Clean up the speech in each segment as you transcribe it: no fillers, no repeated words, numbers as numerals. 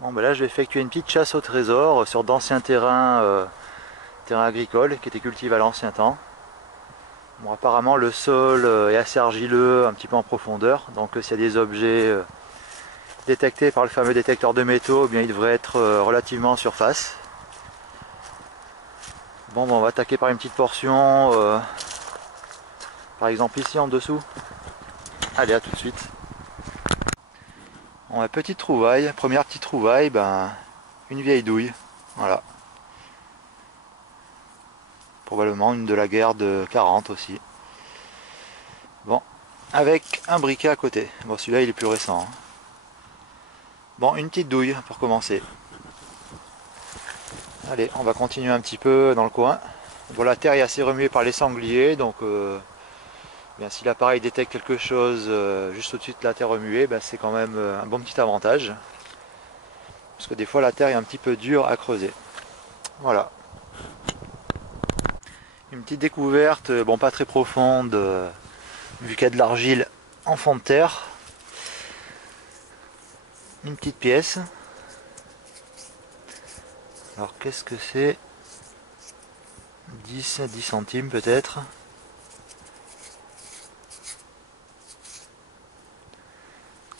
Bon, ben là je vais effectuer une petite chasse au trésor sur d'anciens terrains, terrains agricoles qui étaient cultivés à l'ancien temps. Bon, apparemment le sol est assez argileux, un petit peu en profondeur, donc s'il y a des objets détectés par le fameux détecteur de métaux, eh bien, ils devraient être relativement en surface. Bon, ben, on va attaquer par une petite portion, par exemple ici en dessous. Allez, à tout de suite. Bon, petite trouvaille, première petite trouvaille, ben, une vieille douille, voilà. Probablement une de la guerre de 40 aussi. Bon, avec un briquet à côté. Bon, celui-là il est plus récent, hein. Bon, une petite douille pour commencer. Allez, on va continuer un petit peu dans le coin. Bon, la terre est assez remuée par les sangliers, donc bien, si l'appareil détecte quelque chose juste au-dessus de la terre remuée, ben, c'est quand même un bon petit avantage. Parce que des fois la terre est un petit peu dure à creuser. Voilà. Une petite découverte, bon pas très profonde, vu qu'il y a de l'argile en fond de terre. Une petite pièce. Alors qu'est-ce que c'est? 10 centimes peut-être.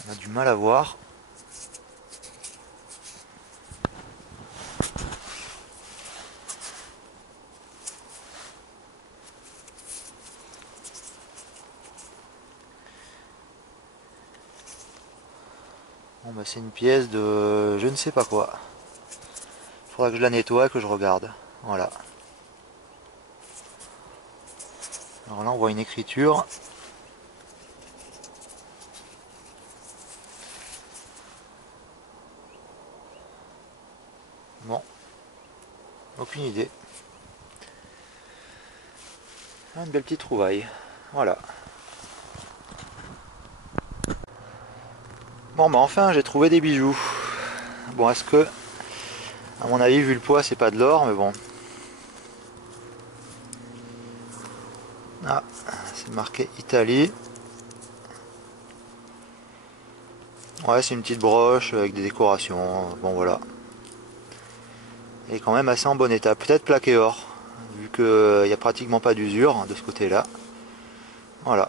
On a du mal à voir. Bon bah c'est une pièce de je ne sais pas quoi. Faudra que je la nettoie, que je regarde. Voilà. Alors là on voit une écriture. Bon, aucune idée. Ah, une belle petite trouvaille. Voilà. Bon bah enfin j'ai trouvé des bijoux. Bon, est-ce que, à mon avis, vu le poids, c'est pas de l'or, mais bon. Ah, c'est marqué Italie. Ouais, c'est une petite broche avec des décorations. Bon, voilà. Elle est quand même assez en bon état. Peut-être plaqué or, vu qu'il n'y a pratiquement pas d'usure de ce côté-là. Voilà.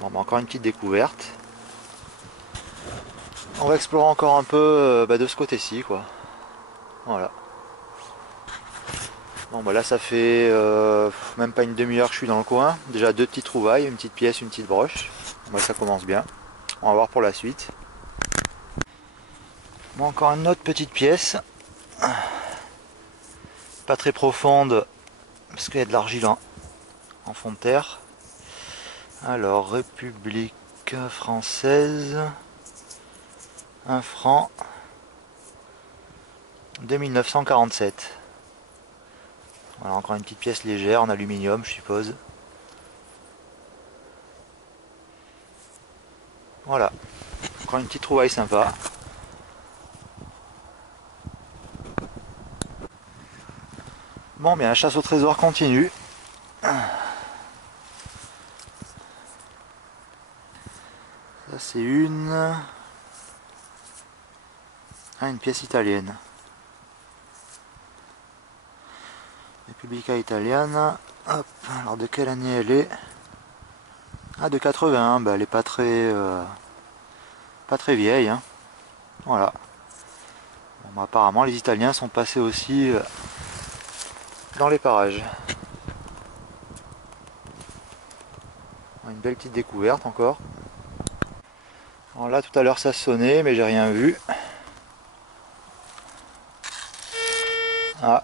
Bon, bah, encore une petite découverte. On va explorer encore un peu de ce côté-ci, quoi. Voilà. Bon, bah là, ça fait même pas une demi-heure que je suis dans le coin. Déjà deux petites trouvailles, une petite pièce, une petite broche. Moi, ça commence bien. On va voir pour la suite. Bon, encore une autre petite pièce. Pas très profonde, parce qu'il y a de l'argile en fond de terre. Alors, République française. 1 franc de 1947. Voilà, encore une petite pièce légère en aluminium, je suppose. Voilà, encore une petite trouvaille sympa. Bon, bien, la chasse au trésor continue. Ça, c'est une pièce italienne. Repubblica Italiana. Hop, alors de quelle année elle est? Ah, de 80, bah, elle est pas très vieille, hein. Voilà. Bon, bah, apparemment, les Italiens sont passés aussi dans les parages. Une belle petite découverte encore. Alors là, tout à l'heure, ça sonnait, mais j'ai rien vu. Ah.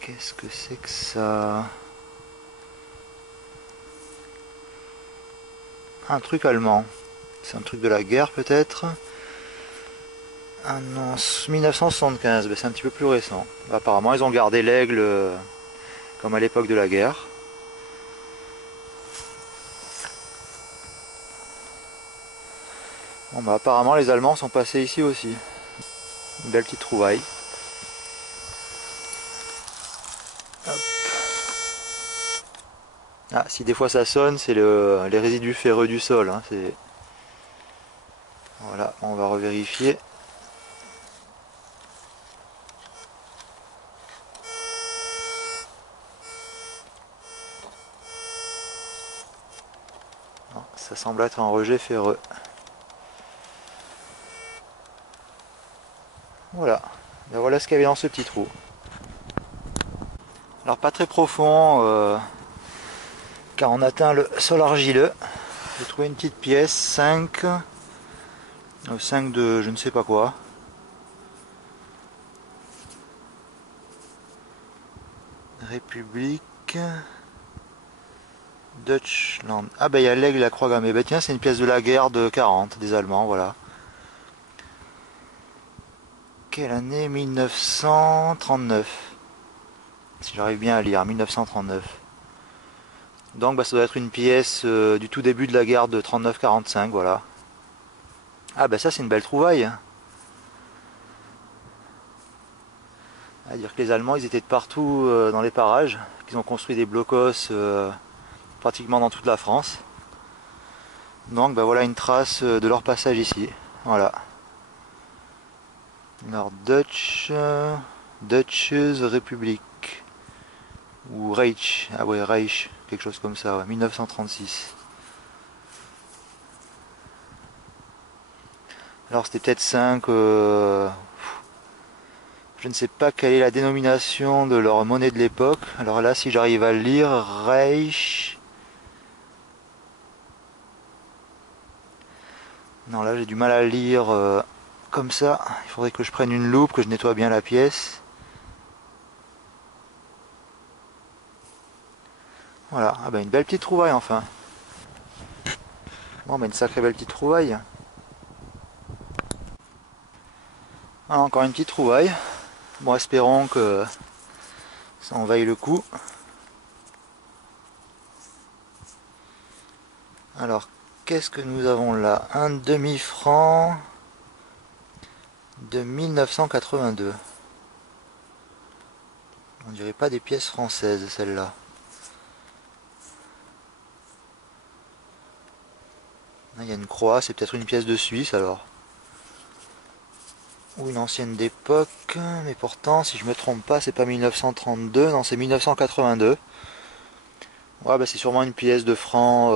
Qu'est-ce que c'est que ça? Un truc allemand. C'est un truc de la guerre peut-être? Ah non, 1975, ben c'est un petit peu plus récent. Apparemment ils ont gardé l'aigle comme à l'époque de la guerre. Bon bah apparemment les Allemands sont passés ici aussi. Une belle petite trouvaille. Hop. Ah, si des fois ça sonne, c'est les résidus ferreux du sol. Hein, voilà, on va revérifier. Non, ça semble être un rejet ferreux. Voilà, ben voilà ce qu'il y avait dans ce petit trou. Alors pas très profond, car on atteint le sol argileux. J'ai trouvé une petite pièce, 5 de je ne sais pas quoi. République Deutschland. Ah ben il y a l'aigle et la croix gammée. Ben tiens, c'est une pièce de la guerre de 40 des Allemands, voilà. Quelle année? 1939. Si j'arrive bien à lire, 1939. Donc bah, ça doit être une pièce du tout début de la guerre de 39-45, voilà. Ah bah ça c'est une belle trouvaille. À dire que les Allemands ils étaient de partout dans les parages, qu'ils ont construit des blocos pratiquement dans toute la France. Donc bah, voilà une trace de leur passage ici. Voilà. Deutsche Republik. Ou Reich. Ah ouais, Reich. Quelque chose comme ça, ouais. 1936. Alors c'était peut-être 5. Je ne sais pas quelle est la dénomination de leur monnaie de l'époque. Alors là, si j'arrive à le lire, Reich. Non, là j'ai du mal à le lire comme ça. Il faudrait que je prenne une loupe, que je nettoie bien la pièce. Voilà, ah ben une belle petite trouvaille enfin. Bon ben une sacrée belle petite trouvaille. Ah, encore une petite trouvaille. Bon, espérons que ça en vaille le coup. Alors, qu'est-ce que nous avons là? Un demi-franc de 1982. On dirait pas des pièces françaises, celle-là. Il y a une croix, c'est peut-être une pièce de Suisse alors. Ou une ancienne d'époque, mais pourtant, si je me trompe pas, c'est pas 1932, non, c'est 1982. Ouais, bah c'est sûrement une pièce de franc,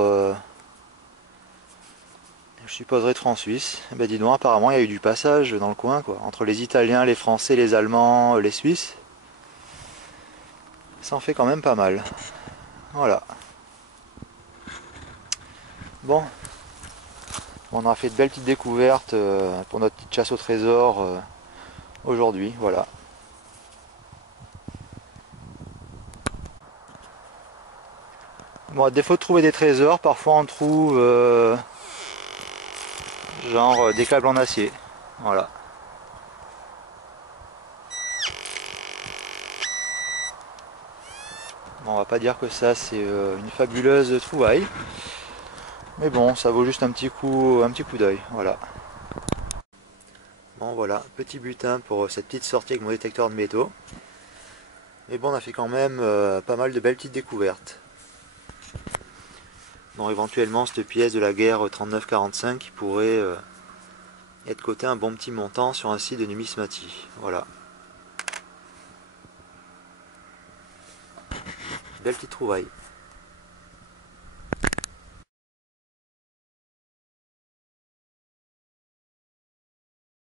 je supposerais de franc suisse. Et bah dis donc, apparemment, il y a eu du passage dans le coin, quoi, entre les Italiens, les Français, les Allemands, les Suisses. Ça en fait quand même pas mal. Voilà. Bon, on aura fait de belles petites découvertes pour notre petite chasse au trésor aujourd'hui, voilà. Bon, à défaut de trouver des trésors, parfois on trouve genre des câbles en acier. Voilà. Bon, on va pas dire que ça c'est une fabuleuse trouvaille. Mais bon, ça vaut juste un petit coup d'œil. Voilà. Bon voilà, petit butin pour cette petite sortie avec mon détecteur de métaux. Mais bon, on a fait quand même pas mal de belles petites découvertes. Bon, éventuellement cette pièce de la guerre 39-45 qui pourrait être cotée un bon petit montant sur un site de numismatie. Voilà. Belle petite trouvaille.